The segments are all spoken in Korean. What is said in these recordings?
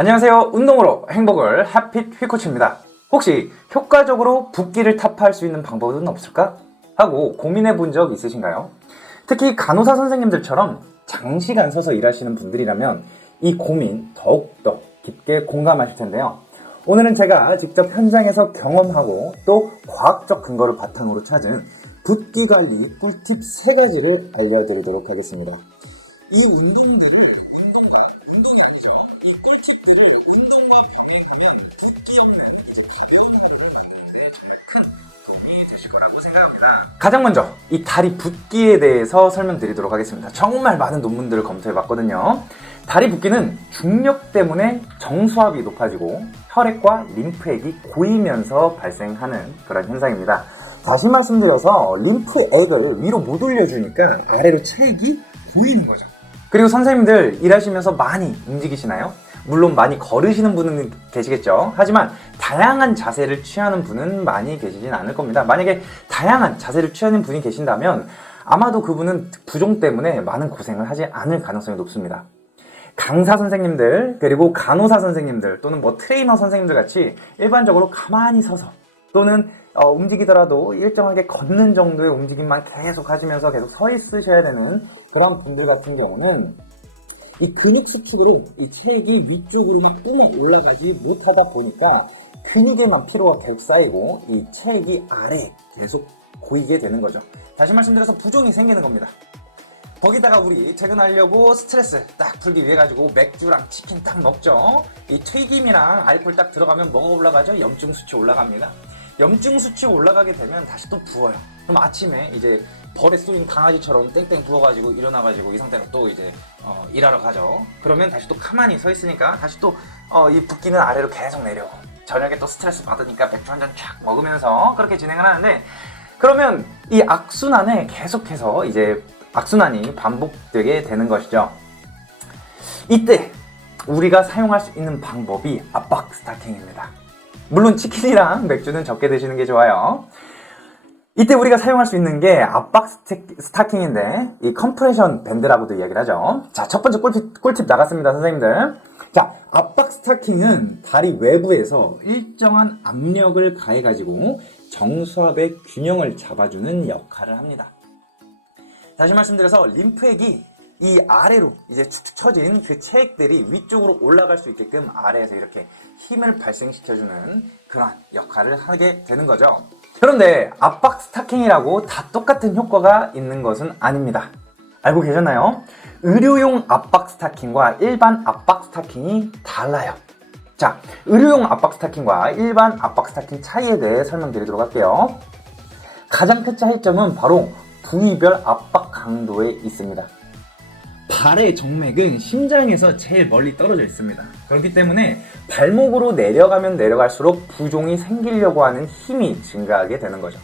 안녕하세요. 운동으로 행복을 핫핏 휘코치입니다. 혹시 효과적으로 붓기를 타파할 수 있는 방법은 없을까? 하고 고민해 본 적 있으신가요? 특히 간호사 선생님들처럼 장시간 서서 일하시는 분들이라면 이 고민 더욱더 깊게 공감하실 텐데요. 오늘은 제가 직접 현장에서 경험하고 또 과학적 근거를 바탕으로 찾은 붓기 관리 꿀팁 3가지를 알려드리도록 하겠습니다. 이 운동들을 운동이 아니죠. 이 꿀팁들을 운동과 병행하면 붓기 없는 이제 가벼운 몸으로 정말 큰 도움이 되실 거라고 생각합니다. 가장 먼저 이 다리 붓기에 대해서 설명드리도록 하겠습니다. 정말 많은 논문들을 검토해봤거든요. 다리 붓기는 중력 때문에 정수압이 높아지고 혈액과 림프액이 고이면서 발생하는 그런 현상입니다. 다시 말씀드려서 림프액을 위로 못 올려주니까 아래로 체액이 고이는 거죠. 그리고 선생님들 일하시면서 많이 움직이시나요? 물론 많이 걸으시는 분은 계시겠죠. 하지만 다양한 자세를 취하는 분은 많이 계시진 않을 겁니다. 만약에 다양한 자세를 취하는 분이 계신다면 아마도 그분은 부종 때문에 많은 고생을 하지 않을 가능성이 높습니다. 강사 선생님들 그리고 간호사 선생님들 또는 트레이너 선생님들 같이 일반적으로 가만히 서서 또는 움직이더라도 일정하게 걷는 정도의 움직임만 계속 하시면서 계속 서 있으셔야 되는 그런 분들 같은 경우는 이 근육 수축으로 이 체액이 위쪽으로 막 뿜어 올라가지 못하다 보니까 근육에만 피로가 계속 쌓이고 이 체액이 아래에 계속 고이게 되는 거죠. 다시 말씀드려서 부종이 생기는 겁니다. 거기다가 우리 퇴근하려고 스트레스 딱 풀기 위해 가지고 맥주랑 치킨 딱 먹죠. 이 튀김이랑 알코올 딱 들어가면 뭐가 올라가죠? 염증 수치 올라갑니다. 염증 수치 올라가게 되면 다시 또 부어요. 그럼 아침에 이제 벌에 쏘인 강아지처럼 땡땡 부어가지고 일어나가지고 이 상태로 또 이제 일하러 가죠. 그러면 다시 또 가만히 서 있으니까 다시 또 이 붓기는 아래로 계속 내려오고 저녁에 또 스트레스 받으니까 맥주 한 잔 쫙 먹으면서 그렇게 진행을 하는데, 그러면 이 악순환에 계속해서 이제 악순환이 반복되게 되는 것이죠. 이때 우리가 사용할 수 있는 방법이 압박 스타킹입니다. 물론 치킨이랑 맥주는 적게 드시는 게 좋아요. 이때 우리가 사용할 수 있는 게 압박 스타킹인데 이 컴프레션 밴드라고도 이야기를 하죠. 자, 첫 번째 꿀팁 나갔습니다, 선생님들. 자, 압박 스타킹은 다리 외부에서 일정한 압력을 가해가지고 정수압의 균형을 잡아주는 역할을 합니다. 다시 말씀드려서 림프액이 이 아래로 이제 축축 처진 그 체액들이 위쪽으로 올라갈 수 있게끔 아래에서 이렇게 힘을 발생시켜주는 그런 역할을 하게 되는 거죠. 그런데 압박 스타킹이라고 다 똑같은 효과가 있는 것은 아닙니다. 알고 계셨나요? 의료용 압박 스타킹과 일반 압박 스타킹이 달라요. 자, 의료용 압박 스타킹과 일반 압박 스타킹 차이에 대해 설명드리도록 할게요. 가장 큰 차이점은 바로 부위별 압박 강도에 있습니다. 발의 정맥은 심장에서 제일 멀리 떨어져 있습니다. 그렇기 때문에 발목으로 내려가면 내려갈수록 부종이 생기려고 하는 힘이 증가하게 되는 거죠.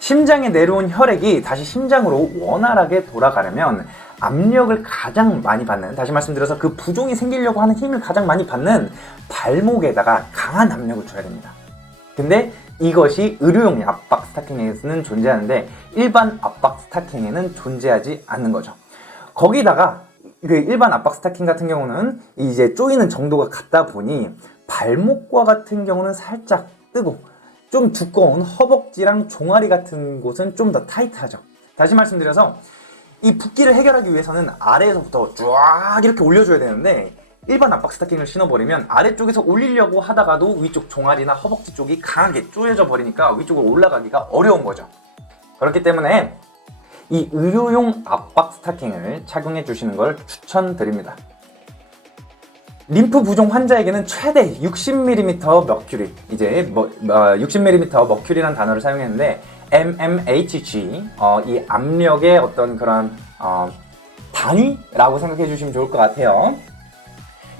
심장에 내려온 혈액이 다시 심장으로 원활하게 돌아가려면 압력을 가장 많이 받는, 다시 말씀드려서 그 부종이 생기려고 하는 힘을 가장 많이 받는 발목에다가 강한 압력을 줘야 됩니다. 근데 이것이 의료용 압박 스타킹에는 존재하는데 일반 압박 스타킹에는 존재하지 않는 거죠. 거기다가 그 일반 압박 스타킹 같은 경우는 이제 조이는 정도가 같다 보니 발목과 같은 경우는 살짝 뜨고 좀 두꺼운 허벅지랑 종아리 같은 곳은 좀 더 타이트하죠. 다시 말씀드려서 이 붓기를 해결하기 위해서는 아래에서부터 쫙 이렇게 올려줘야 되는데 일반 압박 스타킹을 신어버리면 아래쪽에서 올리려고 하다가도 위쪽 종아리나 허벅지 쪽이 강하게 조여져 버리니까 위쪽으로 올라가기가 어려운 거죠. 그렇기 때문에 이 의료용 압박 스타킹을 착용해 주시는 걸 추천드립니다. 림프 부종 환자에게는 최대 60mm 머큐리, 이제 60mm 머큐리라는 단어를 사용했는데 mmHg, 이 압력의 어떤 그런 단위라고 생각해 주시면 좋을 것 같아요.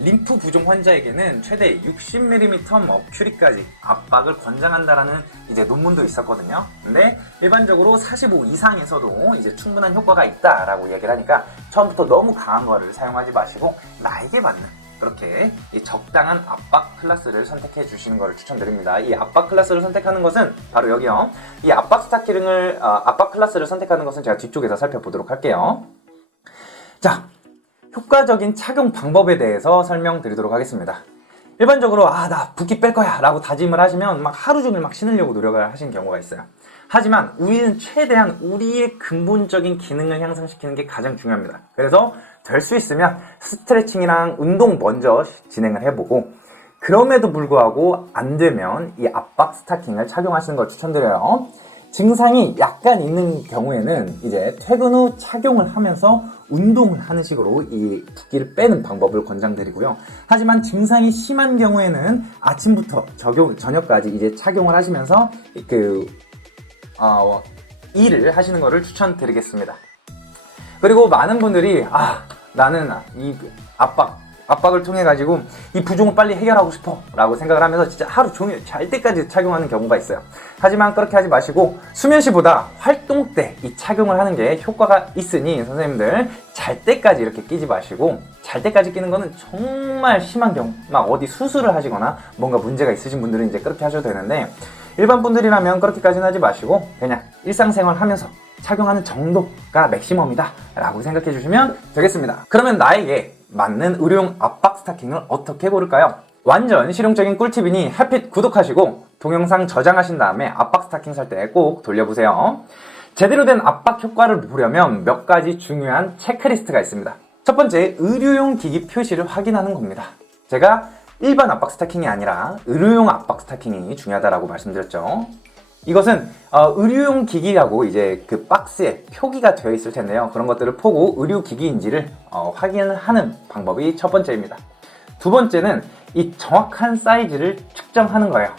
림프 부종 환자에게는 최대 60mm 머큐리까지 압박을 권장한다라는 이제 논문도 있었거든요. 근데 일반적으로 45 이상에서도 이제 충분한 효과가 있다라고 이야기를 하니까 처음부터 너무 강한 거를 사용하지 마시고 나에게 맞는 그렇게 이 적당한 압박 클래스를 선택해 주시는 것을 추천드립니다. 이 압박 클래스를 선택하는 것은 바로 여기요. 이 압박 압박 클래스를 선택하는 것은 제가 뒤쪽에서 살펴보도록 할게요. 자, 효과적인 착용 방법에 대해서 설명드리도록 하겠습니다. 일반적으로 나 붓기 뺄 거야 라고 다짐을 하시면 막 하루 종일 막 신으려고 노력을 하시는 경우가 있어요. 하지만 우리는 최대한 우리의 근본적인 기능을 향상시키는 게 가장 중요합니다. 그래서 될 수 있으면 스트레칭이랑 운동 먼저 진행을 해보고, 그럼에도 불구하고 안 되면 이 압박 스타킹을 착용하시는 걸 추천드려요. 증상이 약간 있는 경우에는 이제 퇴근 후 착용을 하면서 운동을 하는 식으로 이 붓기를 빼는 방법을 권장드리고요. 하지만 증상이 심한 경우에는 아침부터 저녁까지 이제 착용을 하시면서 일을 하시는 것을 추천드리겠습니다. 그리고 많은 분들이 나는 이 압박을 통해 가지고 이 부종을 빨리 해결하고 싶어 라고 생각을 하면서 진짜 하루 종일 잘 때까지 착용하는 경우가 있어요. 하지만 그렇게 하지 마시고 수면시보다 활동 때 이 착용을 하는 게 효과가 있으니 선생님들 잘 때까지 이렇게 끼지 마시고, 잘 때까지 끼는 거는 정말 심한 경우, 막 어디 수술을 하시거나 뭔가 문제가 있으신 분들은 이제 그렇게 하셔도 되는데, 일반 분들이라면 그렇게까지는 하지 마시고 그냥 일상생활 하면서 착용하는 정도가 맥시멈이다 라고 생각해 주시면 되겠습니다. 그러면 나에게 맞는 의료용 압박 스타킹을 어떻게 고를까요? 완전 실용적인 꿀팁이니 핫핏 구독하시고 동영상 저장하신 다음에 압박 스타킹 살 때 꼭 돌려보세요. 제대로 된 압박 효과를 보려면 몇 가지 중요한 체크리스트가 있습니다. 첫 번째, 의료용 기기 표시를 확인하는 겁니다. 제가 일반 압박 스타킹이 아니라 의료용 압박 스타킹이 중요하다고 말씀드렸죠. 이것은 의료용 기기라고 이제 그 박스에 표기가 되어 있을 텐데요. 그런 것들을 보고 의료기기인지를 확인을 하는 방법이 첫 번째입니다. 두 번째는 이 정확한 사이즈를 측정하는 거예요.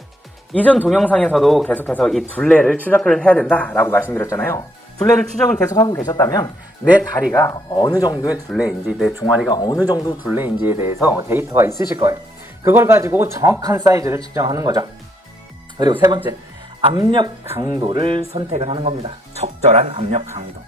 이전 동영상에서도 계속해서 이 둘레를 추적을 해야 된다라고 말씀드렸잖아요. 둘레를 추적을 계속하고 계셨다면 내 다리가 어느 정도의 둘레인지, 내 종아리가 어느 정도 둘레인지에 대해서 데이터가 있으실 거예요. 그걸 가지고 정확한 사이즈를 측정하는 거죠. 그리고 세 번째, 압력 강도를 선택을 하는 겁니다. 적절한 압력 강도.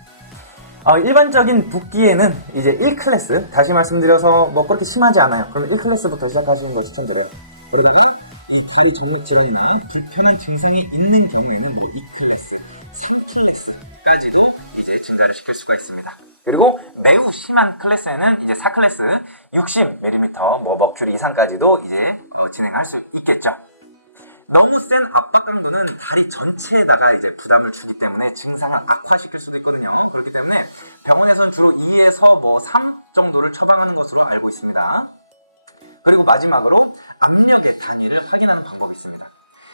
일반적인 붓기에는 이제 1클래스, 다시 말씀드려서 뭐 그렇게 심하지 않아요. 그러면 1클래스부터 시작하시는 거 추천드려요. 그리고 이 다리 전역체에 불편한 증상이 있는 경우에는 2클래스, 3클래스까지도 이제 증가를 시킬 수가 있습니다. 그리고 매우 심한 클래스에는 이제 4클래스, 60mm 머버큐리 이상까지도 이제 진행할 수 있겠죠. 너무 센 압박 강도는 다리 전체에다가 이제 부담을 주기 때문에 증상을 악화시킬 수도 있거든요. 그렇기 때문에 병원에서는 주로 2에서 3 정도를 처방하는 것으로 알고 있습니다. 그리고 마지막으로 압력의 단위를 확인하는 방법이 있습니다.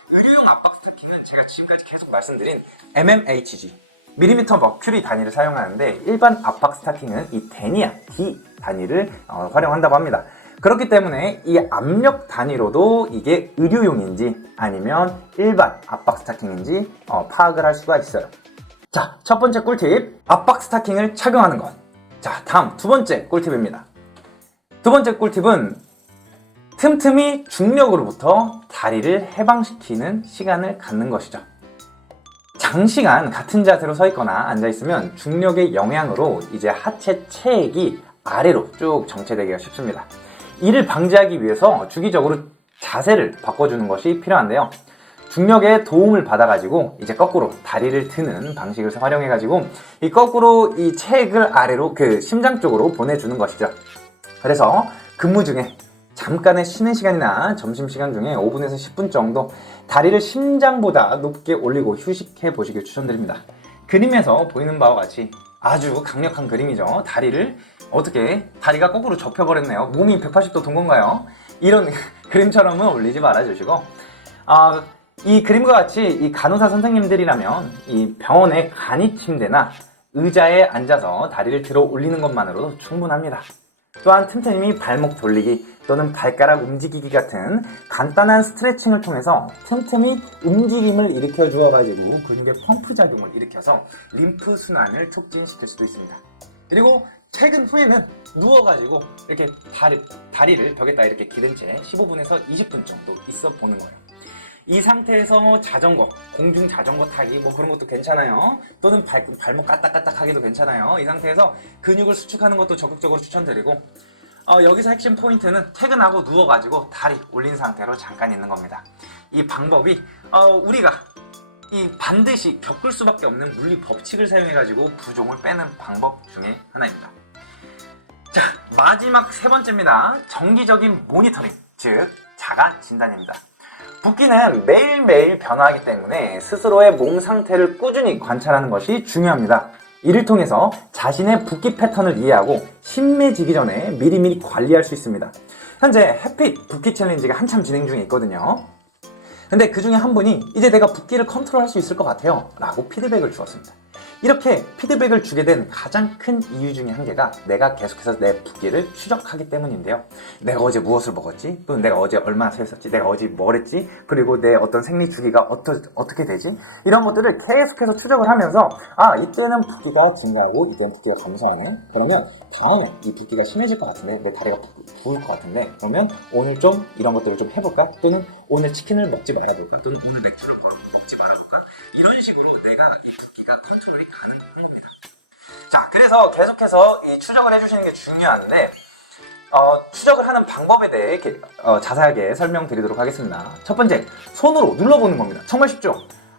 의료용 압박 스타킹은 제가 지금까지 계속 말씀드린 mmHg, 밀리미터 머큐리 단위를 사용하는데, 일반 압박 스타킹은 이 데니아 D 단위를 활용한다고 합니다. 그렇기 때문에 이 압력 단위로도 이게 의료용인지 아니면 일반 압박 스타킹인지 파악을 할 수가 있어요. 자, 첫 번째 꿀팁, 압박 스타킹을 착용하는 것. 자, 다음 두 번째 꿀팁입니다. 두 번째 꿀팁은 틈틈이 중력으로부터 다리를 해방시키는 시간을 갖는 것이죠. 장시간 같은 자세로 서 있거나 앉아 있으면 중력의 영향으로 이제 하체 체액이 아래로 쭉 정체되기가 쉽습니다. 이를 방지하기 위해서 주기적으로 자세를 바꿔주는 것이 필요한데요. 중력의 도움을 받아가지고 이제 거꾸로 다리를 드는 방식을 활용해가지고 이 거꾸로 이 체액을 아래로 심장 쪽으로 보내주는 것이죠. 그래서 근무 중에 잠깐의 쉬는 시간이나 점심시간 중에 5분에서 10분 정도 다리를 심장보다 높게 올리고 휴식해 보시길 추천드립니다. 그림에서 보이는 바와 같이 아주 강력한 그림이죠. 다리가 거꾸로 접혀버렸네요. 몸이 180도 돈 건가요? 이런 그림처럼은 올리지 말아주시고, 이 그림과 같이 이 간호사 선생님들이라면 이 병원의 간이 침대나 의자에 앉아서 다리를 들어 올리는 것만으로도 충분합니다. 또한 틈틈이 발목 돌리기 또는 발가락 움직이기 같은 간단한 스트레칭을 통해서 틈틈이 움직임을 일으켜 주어가지고 근육의 펌프 작용을 일으켜서 림프 순환을 촉진시킬 수도 있습니다. 그리고 퇴근 후에는 누워가지고 이렇게 다리를 벽에다 이렇게 기댄 채 15분에서 20분 정도 있어 보는 거예요. 이 상태에서 자전거, 공중 자전거 타기 뭐 그런 것도 괜찮아요. 또는 발목 까딱까딱 하기도 괜찮아요. 이 상태에서 근육을 수축하는 것도 적극적으로 추천드리고, 여기서 핵심 포인트는 퇴근하고 누워가지고 다리 올린 상태로 잠깐 있는 겁니다. 이 방법이 우리가 반드시 겪을 수밖에 없는 물리 법칙을 사용해가지고 부종을 빼는 방법 중에 하나입니다. 자, 마지막 세 번째입니다. 정기적인 모니터링, 즉 자가 진단입니다. 붓기는 매일매일 변화하기 때문에 스스로의 몸 상태를 꾸준히 관찰하는 것이 중요합니다. 이를 통해서 자신의 붓기 패턴을 이해하고 신매지기 전에 미리미리 관리할 수 있습니다. 현재 햇빛 붓기 챌린지가 한참 진행 중에 있거든요. 근데 그 중에 한 분이 이제 내가 붓기를 컨트롤할 수 있을 것 같아요 라고 피드백을 주었습니다. 이렇게 피드백을 주게 된 가장 큰 이유 중에 한 개가 내가 계속해서 내 붓기를 추적하기 때문인데요. 내가 어제 무엇을 먹었지? 또는 내가 어제 얼마나 세었었지? 내가 어제 뭘 했지? 그리고 내 어떤 생리 주기가 어떻게 되지? 이런 것들을 계속해서 추적을 하면서 이때는 붓기가 증가하고 이때는 붓기가 감소하네. 그러면 다음에 이 붓기가 심해질 것 같은데 내 다리가 부을 것 같은데 그러면 오늘 좀 이런 것들을 좀 해볼까? 또는 오늘 치킨을 먹지 말아볼까? 또는 오늘 맥주를 먹지 말아볼까? 이런 식으로 내가 이 붓기가 컨트롤이 가능한 겁니다. 자, 그래서 계속해서 이 추적을 해주시는 게 중요한데 추적을 하는 방법에 대해 이렇게 자세하게 설명드리도록 하겠습니다. 첫 번째, 손으로 눌러보는 겁니다. 정말 쉽죠?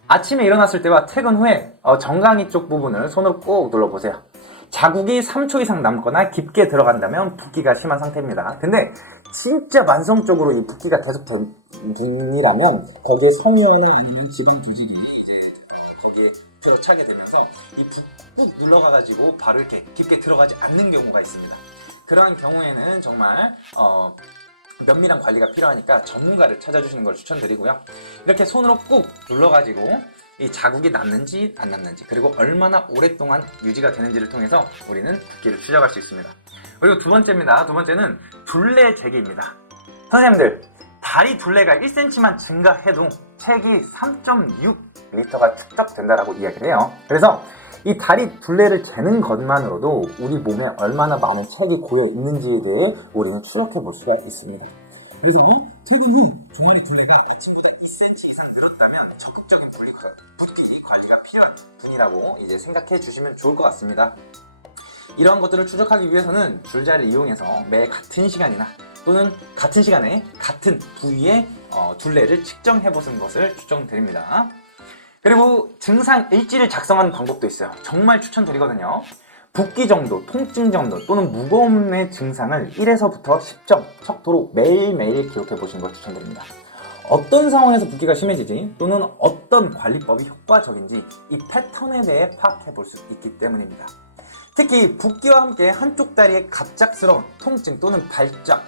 아침에 일어났을 때와 퇴근 후에 정강이 쪽 부분을 손으로 꼭 눌러보세요. 자국이 3초 이상 남거나 깊게 들어간다면 붓기가 심한 상태입니다. 근데 진짜 만성적으로 이 붓기가 계속 된 분이라면 거기에 섬유나 아니면 지방 두질이 이제 거기에 들어차게 되면서 이 꾹 눌러가가지고 바로 이렇게 깊게 들어가지 않는 경우가 있습니다. 그러한 경우에는 정말 면밀한 관리가 필요하니까 전문가를 찾아주시는 걸 추천드리고요. 이렇게 손으로 꾹 눌러가지고 이 자국이 남는지 안 남는지 그리고 얼마나 오랫동안 유지가 되는지를 통해서 우리는 붓기를 추적할 수 있습니다. 그리고 두 번째입니다. 두 번째는 둘레 재기입니다. 선생님들, 다리 둘레가 1cm만 증가해도 책이 3.6L가 축적된다라고 이야기를 해요. 그래서 이 다리 둘레를 재는 것만으로도 우리 몸에 얼마나 많은 책이 고여 있는지를 우리는 추적해 볼 수가 있습니다. 그래서 퇴근 후 종아리 둘레가 2cm 이상 늘었다면 적극적인 붓기 관리가 필요한 분이라고 이제 생각해 주시면 좋을 것 같습니다. 이러한 것들을 추적하기 위해서는 줄자를 이용해서 매 같은 시간이나 또는 같은 시간에 같은 부위의 둘레를 측정해 보는 것을 추천드립니다. 그리고 증상 일지를 작성하는 방법도 있어요. 정말 추천드리거든요. 붓기 정도, 통증 정도 또는 무거움의 증상을 1에서부터 10점 척도로 매일매일 기록해 보시는 걸 추천드립니다. 어떤 상황에서 붓기가 심해지지 또는 어떤 관리법이 효과적인지 이 패턴에 대해 파악해 볼 수 있기 때문입니다. 특히 붓기와 함께 한쪽 다리에 갑작스러운 통증 또는 발적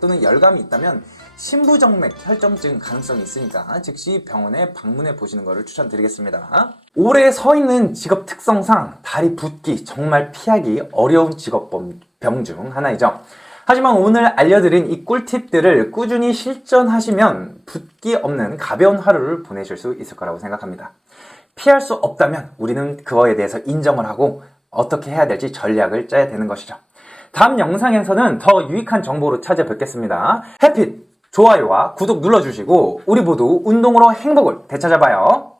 또는 열감이 있다면 심부정맥 혈전증 가능성이 있으니까 즉시 병원에 방문해 보시는 것을 추천드리겠습니다. 오래 서 있는 직업 특성상 다리 붓기 정말 피하기 어려운 직업병 중 하나이죠. 하지만 오늘 알려드린 이 꿀팁들을 꾸준히 실천하시면 붓기 없는 가벼운 하루를 보내실 수 있을 거라고 생각합니다. 피할 수 없다면 우리는 그거에 대해서 인정을 하고 어떻게 해야 될지 전략을 짜야 되는 것이죠. 다음 영상에서는 더 유익한 정보로 찾아뵙겠습니다. 햇빛, 좋아요와 구독 눌러주시고 우리 모두 운동으로 행복을 되찾아봐요.